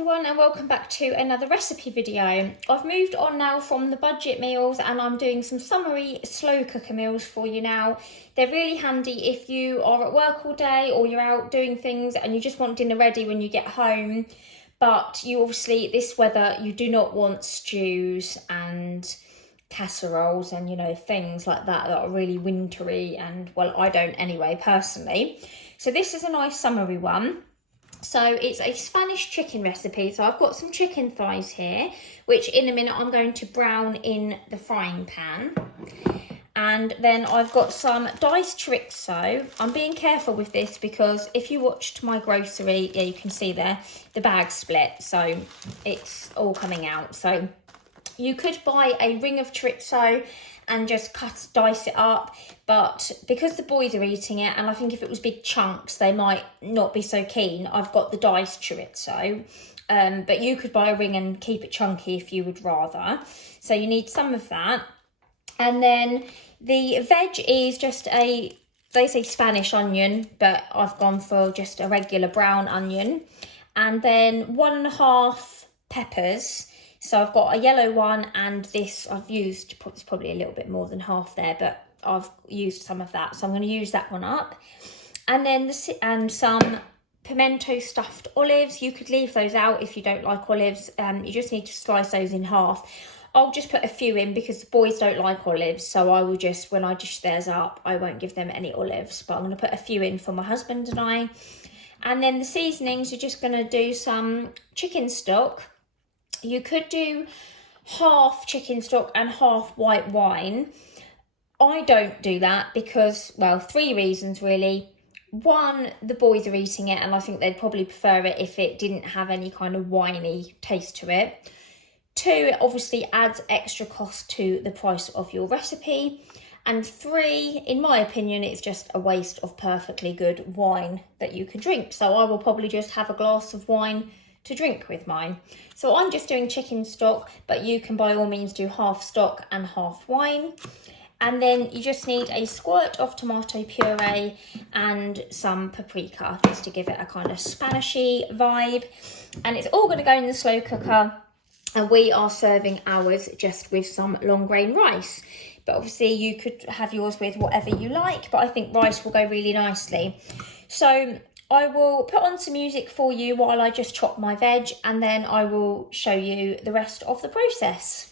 everyone, and welcome back to another recipe video. I've moved on now from the budget meals and I'm doing some summery slow cooker meals for you now. They're really handy if you are at work all day or you're out doing things and you just want dinner ready when you get home. But you obviously, this weather, you do not want stews and casseroles and, you know, things like that are really wintry, and well, I don't anyway, personally. So this is a nice summery one. So it's a Spanish chicken recipe. So I've got some chicken thighs here, which in a minute I'm going to brown in the frying pan. And then I've got some diced chorizo. I'm being careful with this because if you watched my grocery, yeah, you can see there, the bag split. So it's all coming out. So you could buy a ring of chorizo and just dice it up, but because the boys are eating it, and I think if it was big chunks they might not be so keen, I've got the diced chorizo, but you could buy a ring and keep it chunky if you would rather. So you need some of that. And then the veg is just they say Spanish onion, but I've gone for just a regular brown onion. And then 1.5 peppers. So I've got a yellow one, and this I've used, it's probably a little bit more than half there, but I've used some of that. So I'm going to use that one up. And then some pimento stuffed olives. You could leave those out if you don't like olives. You just need to slice those in half. I'll just put a few in because the boys don't like olives. So I will just, when I dish theirs up, I won't give them any olives. But I'm going to put a few in for my husband and I. And then the seasonings, you're just going to do some chicken stock. You could do half chicken stock and half white wine. I don't do that because, well, 3 reasons really. 1, the boys are eating it and I think they'd probably prefer it if it didn't have any kind of winey taste to it. 2, it obviously adds extra cost to the price of your recipe. And 3, in my opinion, it's just a waste of perfectly good wine that you can drink. So I will probably just have a glass of wine to drink with mine. So I'm just doing chicken stock, but you can by all means do half stock and half wine. And then you just need a squirt of tomato puree and some paprika, just to give it a kind of Spanishy vibe. And it's all going to go in the slow cooker, and we are serving ours just with some long grain rice. But obviously you could have yours with whatever you like, but I think rice will go really nicely. So I will put on some music for you while I just chop my veg, and then I will show you the rest of the process.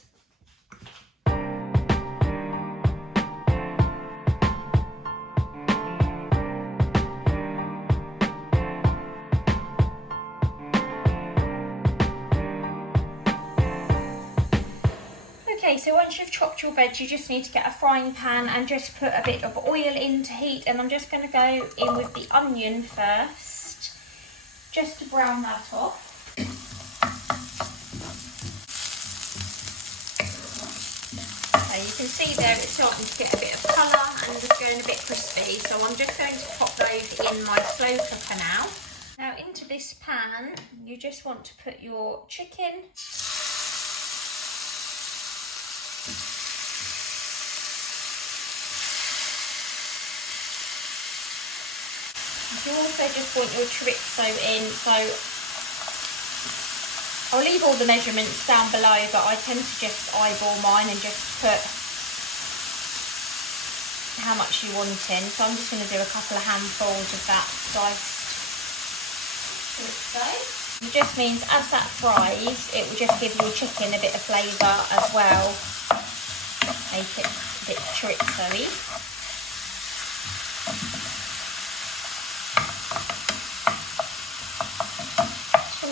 Okay, so once you've chopped your veg, you just need to get a frying pan and just put a bit of oil in to heat. And I'm just going to go in with the onion first, just to brown that off. So you can see there it's starting to get a bit of colour and it's going a bit crispy. So I'm just going to pop those in my slow cooker now. Now into this pan, you just want to put your chicken. You also just want your chorizo in, so I'll leave all the measurements down below, but I tend to just eyeball mine and just put how much you want in. So I'm just going to do a couple of handfuls of that diced chorizo. It just means as that fries, it will just give your chicken a bit of flavour as well, make it a bit chorizo-y.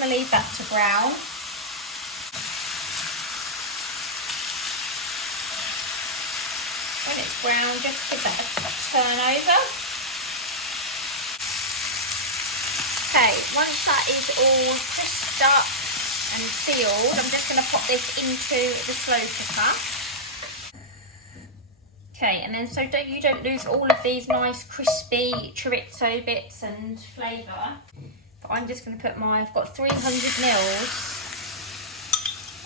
Leave that to brown. When it's brown, just give that a turn over. Okay, once that is all crisped up and sealed, I'm just going to pop this into the slow cooker. Okay, and then so you don't lose all of these nice crispy chorizo bits and flavour. I'm just going to put I've got 300 mils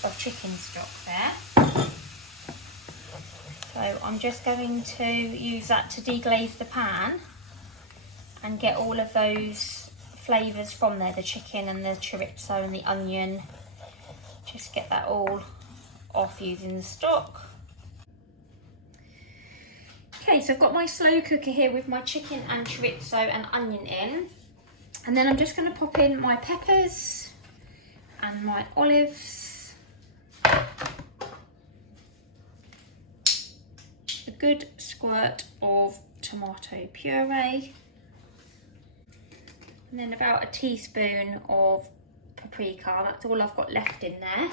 of chicken stock there. So I'm just going to use that to deglaze the pan and get all of those flavours from there, the chicken and the chorizo and the onion. Just get that all off using the stock. Okay, so I've got my slow cooker here with my chicken and chorizo and onion in. And then I'm just going to pop in my peppers and my olives. A good squirt of tomato puree. And then about a teaspoon of paprika. That's all I've got left in there.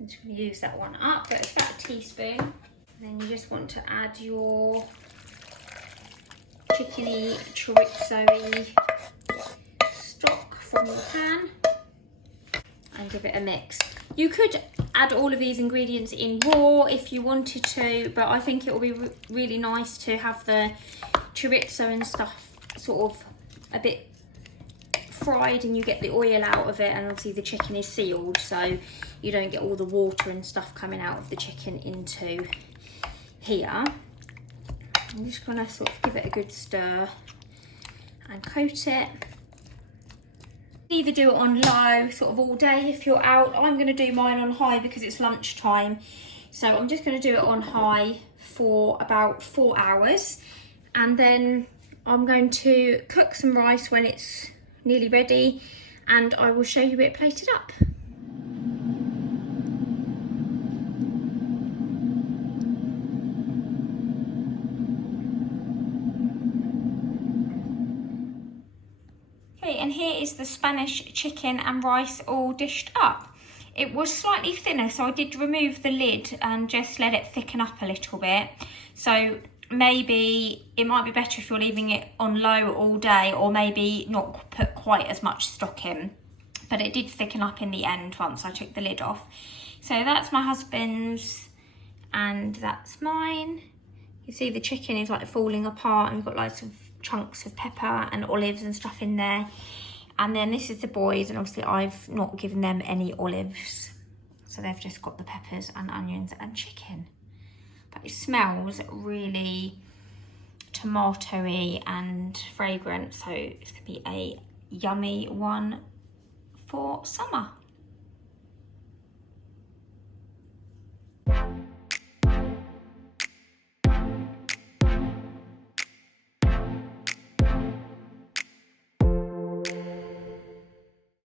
I'm just going to use that one up, but it's about a teaspoon. And then you just want to add your chickeny chorizo stock from your pan and give it a mix. You could add all of these ingredients in raw if you wanted to, but I think it will be really nice to have the chorizo and stuff sort of a bit fried and you get the oil out of it, and obviously the chicken is sealed so you don't get all the water and stuff coming out of the chicken into here. I'm just going to sort of give it a good stir and coat it. Either do it on low sort of all day if you're out. I'm going to do mine on high because it's lunchtime, so I'm just going to do it on high for about 4 hours, and then I'm going to cook some rice when it's nearly ready and I will show you it plated up. Okay, and here is the Spanish chicken and rice all dished up. It was slightly thinner, so I did remove the lid and just let it thicken up a little bit. So maybe it might be better if you're leaving it on low all day, or maybe not put quite as much stock in. But it did thicken up in the end once I took the lid off. So that's my husband's and that's mine. You see the chicken is like falling apart and we've got lots of chunks of pepper and olives and stuff in there. And then this is the boys, and obviously I've not given them any olives, so they've just got the peppers and onions and chicken. But it smells really tomatoey and fragrant, so it's gonna be a yummy one for summer.